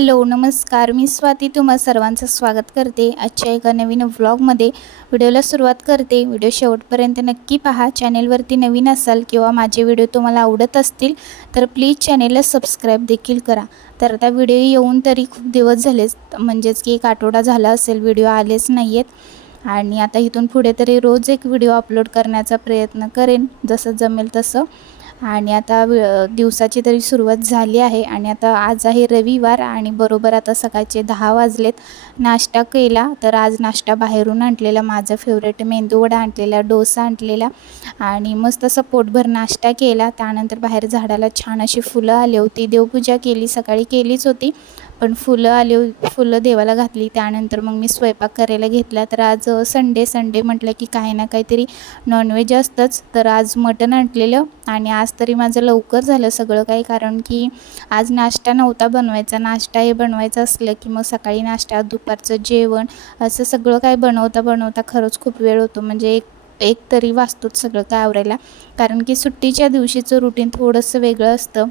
Hello नमस्कार. मी स्वाती. तुम्हा सर्वांचं स्वागत करते. आजच्या एका नवीन व्लॉगमध्ये व्हिडिओला सुरुवात करते. व्हिडिओ शेवटपर्यंत नक्की पहा. चॅनेलवरती नवीन असाल किंवा माझे व्हिडिओ तुम्हाला आवडत असतील तर प्लीज चॅनेलला सबस्क्राईब देखील करा. तर आता व्हिडिओ येऊन तरी खूप दिवस झालेच म्हणजेच की एक आठवडा झाला असेल व्हिडिओ आलेच नाही आहेत आणि आता इथून पुढे तरी रोज एक व्हिडिओ अपलोड करण्याचा प्रयत्न करेन जसं जमेल तसं. आणि आता दिवसाची तरी सुरुवात झाली आहे आणि आता आज आहे रविवार आणि बरोबर आता सकाळचे दहा वाजलेत. नाश्ता केला तर आज नाश्ता बाहेरून आणलेला माझा फेवरेट मेंदूवडा आणलेला डोसा आणलेला आणि मस्त असं पोटभर नाश्ता केला. त्यानंतर बाहेर झाडाला छान अशी फुलं आली होती देवपूजा केली सकाळी केलीच होती. पण फुलं आली फुलं देवाला घातली त्यानंतर मग मी स्वयंपाक करायला घेतला. तर आज संडे संडे म्हटलं की काही ना काहीतरी नॉनव्हेज असतंच. तर आज मटण आणलेलं आणि आज तरी माझं लवकर झालं सगळं काही. कारण की आज नाश्ता नव्हता बनवायचा. नाश्ता हे बनवायचं असलं की मग सकाळी नाश्ता दुपारचं जेवण असं सगळं काय बनवता बनवता खरंच खूप वेळ होतो. म्हणजे एक एक तरी वाचतोच सगळं काय आवरायला. कारण की सुट्टीच्या दिवशीचं रुटीन थोडंसं वेगळं असतं.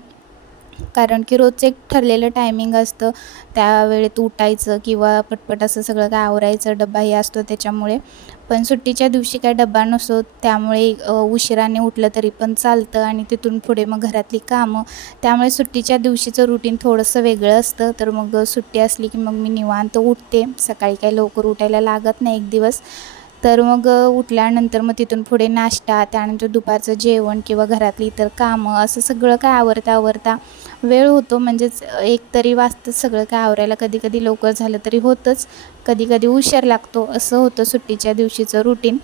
कारण की रोजचं एक ठरलेलं टायमिंग असतं. त्या वेळेत उठायचं किंवा पटपट असं सगळं काय आवरायचं डब्बाही असतो त्याच्यामुळे. पण सुट्टीच्या दिवशी काय डब्बा नसतो त्यामुळे उशिराने उठलं तरी पण चालतं आणि तिथून पुढे मग घरातली कामं. त्यामुळे सुट्टीच्या दिवशीचं रुटीन थोडंसं वेगळं असतं. तर मग सुट्टी असली की मग मी निवांत उठते. सकाळी काही लवकर उठायला लागत नाही एक दिवस. तर मग उठल्यानंतर मग तिथून पुढे नाश्ता त्यानंतर दुपारचं जेवण किंवा घरातली इतर कामं असं सगळं काय आवरता आवरता वेळ होतो. म्हणजेच एक तरी वाजतं सगळं काय आवरायला कधी कधी लवकर झालं तरी होतंच. कधी कधी उशीर लागतो असं होतं सुट्टीच्या दिवशीचं रुटीन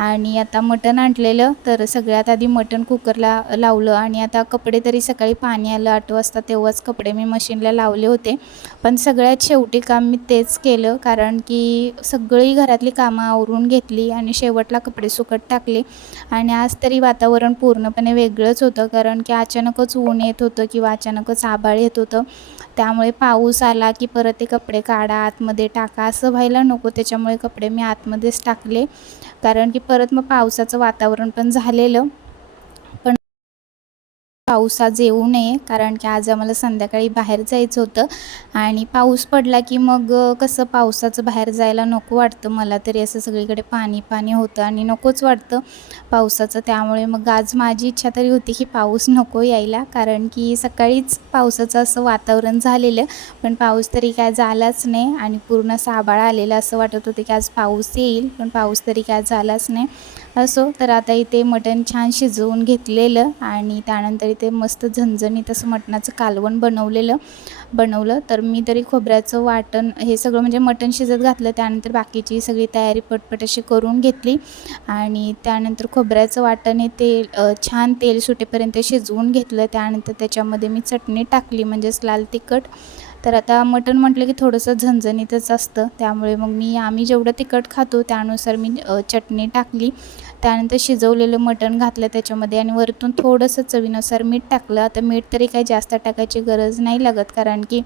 आणि आता मटण आणलेलं तर सगळ्यात आधी मटण कुकरला लावलं आणि आता कपडे तरी सकाळी पाणी आलं आठ वाजता तेव्हाच कपडे मी मशीनला लावले होते. पण सगळ्यात शेवटी काम मी तेच केलं कारण की सगळी घरातली कामं आवरून घेतली आणि शेवटला कपडे सुकत टाकले. आणि आज तरी वातावरण पूर्णपणे वेगळंच होतं कारण की अचानकच ऊन येत होतं किंवा अचानकच आभाळ येत होतं. त्यामुळे पाऊस आला की परत ते कपडे काढा आतमध्ये टाका असं व्हायला नको. त्याच्यामुळे कपडे मी आतमध्येच टाकले. कारण की परत मग पावसाचं वातावरण पण झालेलं. पाऊस आज येऊ नये कारण की आज आम्हाला संध्याकाळी बाहेर जायचं होतं. आणि पाऊस पडला की मग कसं पावसाचं बाहेर जायला नको वाटतं? मला तरी असं सगळीकडे पाणी पाणी होतं आणि नकोच वाटतं पावसाचं. त्यामुळे मग आज माझी इच्छा तरी होती की पाऊस नको यायला कारण की सकाळीच पावसाचं असं वातावरण झालेलं पण पाऊस तरी काय झालाच नाही आणि पूर्ण साबाळ आलेलं असं वाटत होतं की आज पाऊस येईल पण पाऊस तरी काय झालाच नाही. असो तर आता इथे मटण छान शिजवून घेतलेलं आणि त्यानंतर इथे मस्त झणझणीत असं मटणाचं कालवण बनवलेलं बनवलं. तर मी तरी खोबऱ्याचं वाटण हे सगळं म्हणजे मटण शिजत घातलं त्यानंतर बाकीची सगळी तयारी पटपट अशी करून घेतली. आणि त्यानंतर खोबऱ्याचं वाटण हे तेल छान तेल सुटेपर्यंत शिजवून घेतलं. त्यानंतर त्याच्यामध्ये मी चटणी टाकली म्हणजेच लाल तिखट. तर आता मटण म्हटलं की थोडंसं झणझणीतच असतं. त्यामुळे मग मी आम्ही जेवढं तिखट खातो त्यानुसार मी चटणी टाकली. त्यानंतर शिजवलेलं मटण घातलं त्याच्यामध्ये आणि वरतून थोडंसं चवीनुसार मीठ टाकलं. आता मीठ तरी काही जास्त टाकायची गरज नाही लागत कारण की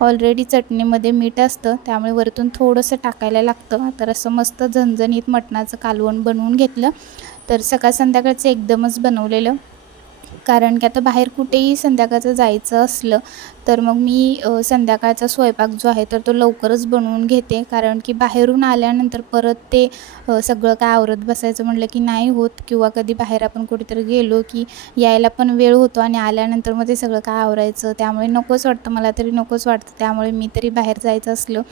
ऑलरेडी चटणीमध्ये मीठ असतं. त्यामुळे वरतून थोडंसं टाकायला लागतं. तर असं मस्त झणझणीत मटणाचं कालवण बनवून घेतलं. तर सकाळ संध्याकाळचं एकदमच बनवलेलं. कारण की आता बाहेर कुठेही संध्याकाळचं जायचं असलं तर मग मी संध्याकाळचा स्वयंपाक जो आहे तर तो लवकरच बनवून घेते. कारण की बाहेरून आल्यानंतर परत ते सगळं काय आवरत बसायचं म्हटलं की नाही होत. किंवा कधी बाहेर आपण कुठेतरी गेलो की यायला पण वेळ होतो आणि आल्यानंतर मग ते सगळं काय आवरायचं त्यामुळे नकोच वाटतं मला तरी नकोच वाटतं. त्यामुळे मी तरी बाहेर जायचं असलं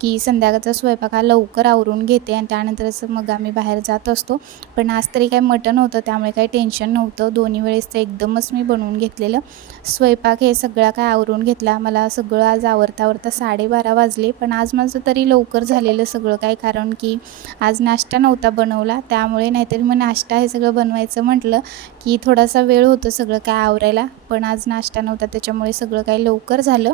की संध्याकाळचा स्वयंपाक हा लवकर आवरून घेते आणि त्यानंतरच मग आम्ही बाहेर जात असतो. पण आज तरी काय मटण होतं त्यामुळे काही टेन्शन नव्हतं. दोन्ही वेळेस ते एकदमच मी बनवून घेतलेलं. स्वयंपाक हे सगळा काय आवरून घेतला. मला सगळं आज आवरता आवरता साडेबारा वाजले. पण आज माझं तरी लवकर झालेलं सगळं काय कारण की आज नाश्ता नव्हता बनवला. त्यामुळे नाहीतरी मग नाश्ता हे सगळं बनवायचं म्हटलं की थोडासा वेळ होतो सगळं काय आवरायला. पण आज नाश्ता नव्हता त्याच्यामुळे सगळं काय लवकर झालं.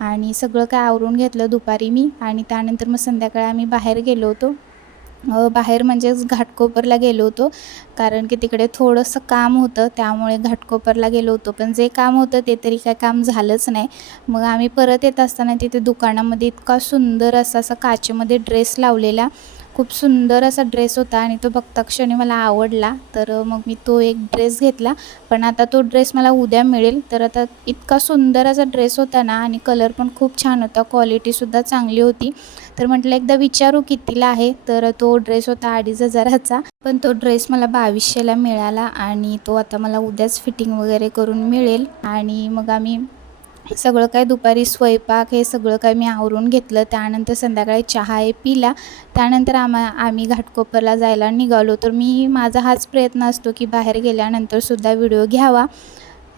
आणि सगळं काय आवरून घेतलं दुपारी मी. आणि त्यानंतर मग संध्याकाळी आम्ही बाहेर गेलो होतो. बाहेर म्हणजेच घाटकोपरला गेलो होतो. कारण की तिकडे थोडंसं काम होतं त्यामुळे घाटकोपरला गेलो होतो. पण जे काम होतं ते तरी काय काम झालंच नाही. मग आम्ही परत येत असताना तिथे दुकानामध्ये इतका सुंदर असा असा काचेमध्ये ड्रेस लावलेला. खूप सुंदर असा ड्रेस होता आणि तो बघता क्षणी मला आवडला. तर मग मी तो एक ड्रेस घेतला. पण आता तो ड्रेस मला उद्या मिळेल. तर आता इतका सुंदर असा ड्रेस होता ना आणि कलर पण खूप छान होता. क्वालिटीसुद्धा चांगली होती. तर म्हटलं एकदा विचारू कितीला आहे? तर तो ड्रेस होता अडीच हजाराचा. पण तो ड्रेस मला बावीसशेला मिळाला आणि तो आता मला उद्याच फिटिंग वगैरे करून मिळेल. आणि मग आम्ही सगळं काय दुपारी स्वयंपाक हे सगळं काय मी आवरून घेतलं. त्यानंतर संध्याकाळी चहा हे पिला. त्यानंतर आम्हा आम्ही घाटकोपरला जायला निघालो. तर मी माझा हाच प्रयत्न असतो की बाहेर गेल्यानंतरसुद्धा व्हिडिओ घ्यावा.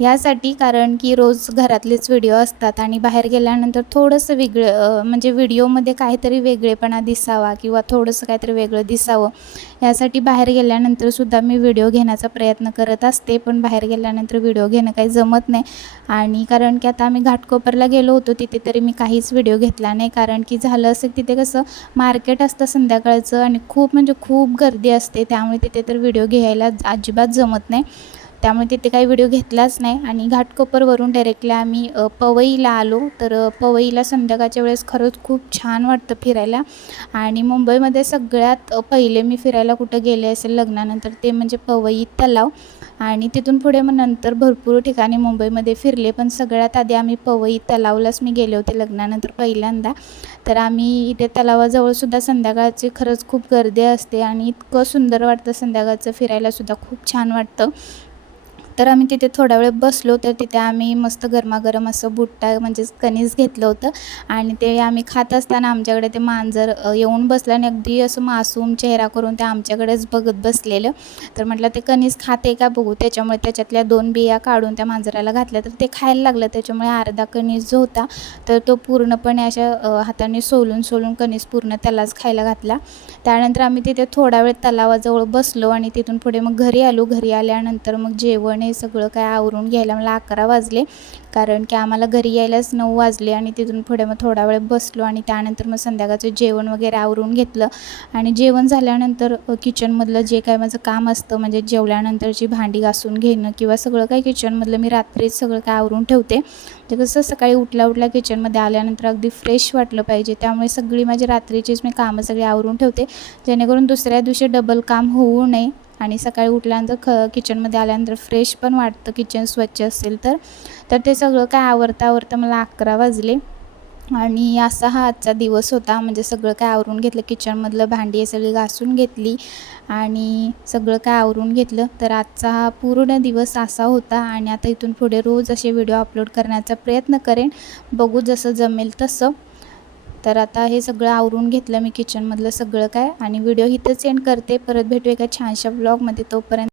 ह्यासाठी कारण की रोज घरातलेच व्हिडिओ असतात आणि बाहेर गेल्यानंतर थोडंसं वेगळं म्हणजे व्हिडिओमध्ये काहीतरी वेगळेपणा दिसावा किंवा थोडंसं काहीतरी वेगळं दिसावं यासाठी बाहेर गेल्यानंतरसुद्धा मी व्हिडिओ घेण्याचा प्रयत्न करत असते. पण बाहेर गेल्यानंतर व्हिडिओ घेणं काही जमत नाही. आणि कारण की आता आम्ही घाटकोपरला गेलो होतो तिथे तरी मी काहीच व्हिडिओ घेतला नाही. कारण की झालं असेल तिथे कसं मार्केट असतं संध्याकाळचं आणि खूप म्हणजे खूप गर्दी असते. त्यामुळे तिथे तर व्हिडिओ घ्यायला अजिबात जमत नाही. त्यामुळे तिथे काही व्हिडिओ घेतलाच नाही. आणि घाटकोपरवरून डायरेक्टली आम्ही पवईला आलो. तर पवईला संध्याकाळच्या वेळेस खरंच खूप छान वाटतं फिरायला. आणि मुंबईमध्ये सगळ्यात पहिले मी फिरायला कुठं गेले असेल लग्नानंतर ते म्हणजे पवई तलाव. आणि तिथून पुढे मग नंतर भरपूर ठिकाणी मुंबईमध्ये फिरले. पण सगळ्यात आधी आम्ही पवई तलावलाच मी गेले होते लग्नानंतर पहिल्यांदा. तर आम्ही इथे तलावाजवळसुद्धा संध्याकाळची खरंच खूप गर्दी असते. आणि इतकं सुंदर वाटतं संध्याकाळचं फिरायलासुद्धा खूप छान वाटतं. तर आम्ही तिथे थोडा वेळ बसलो तर तिथे आम्ही मस्त गरमागरम असं बुट्टा म्हणजेच कणीस घेतलं होतं. आणि ते आम्ही खात असताना आमच्याकडे ते मांजर येऊन बसलं आणि अगदी असं मासूम चेहरा करून ते आमच्याकडेच बघत बसलेलं. तर म्हटलं ते कणीस खाते का बघू? त्याच्यामुळे त्याच्यातल्या दोन बिया काढून त्या मांजराला घातल्या. तर ते खायला लागलं. त्याच्यामुळे अर्धा कणीस जो होता तर तो पूर्णपणे अशा हाताने सोलून सोलून कणीस पूर्ण त्यालाच खायला घातला. त्यानंतर आम्ही तिथे थोडा वेळ तलावाजवळ बसलो आणि तिथून पुढे मग घरी आलो. घरी आल्यानंतर मग जेवण हे सगळं काय आवरून घ्यायला मला अकरा वाजले. कारण की आम्हाला घरी यायलाच नऊ वाजले आणि तिथून पुढे मग थोडा वेळ बसलो आणि त्यानंतर मग संध्याकाळचं जेवण वगैरे आवरून घेतलं. आणि जेवण झाल्यानंतर किचनमधलं जे काय माझं काम असतं म्हणजे जेवल्यानंतरची भांडी घासून घेणं किंवा सगळं काय किचनमधलं मी रात्रीच सगळं काय आवरून ठेवते. ते कसं सकाळी उठल्या उठल्या किचनमध्ये आल्यानंतर अगदी फ्रेश वाटलं पाहिजे. त्यामुळे सगळी माझी रात्रीचीच मी कामं सगळी आवरून ठेवते. जेणेकरून दुसऱ्या दिवशी डबल काम होऊ नये. आणि सकाळी उठल्यानंतर ख किचनमध्ये आल्यानंतर फ्रेश पण वाटतं किचन स्वच्छ असेल तर. तर ते सगळं काय आवरता आवरता मला अकरा वाजले. आणि असा हा आजचा दिवस होता. म्हणजे सगळं काय आवरून घेतलं. किचनमधलं भांडी सगळी घासून घेतली. आणि सगळं काय आवरून घेतलं. तर आजचा हा पूर्ण दिवस असा होता. आणि आता इथून पुढे रोज असे व्हिडिओ अपलोड करण्याचा प्रयत्न करेन. बघू जसं जमेल तसं. तर आता हे सगळं आवरून घेतलं मी किचनमधलं सगळं काय आणि व्हिडिओ इथंच एंड करते. परत भेटू एका छानशा ब्लॉगमध्ये तोपर्यंत.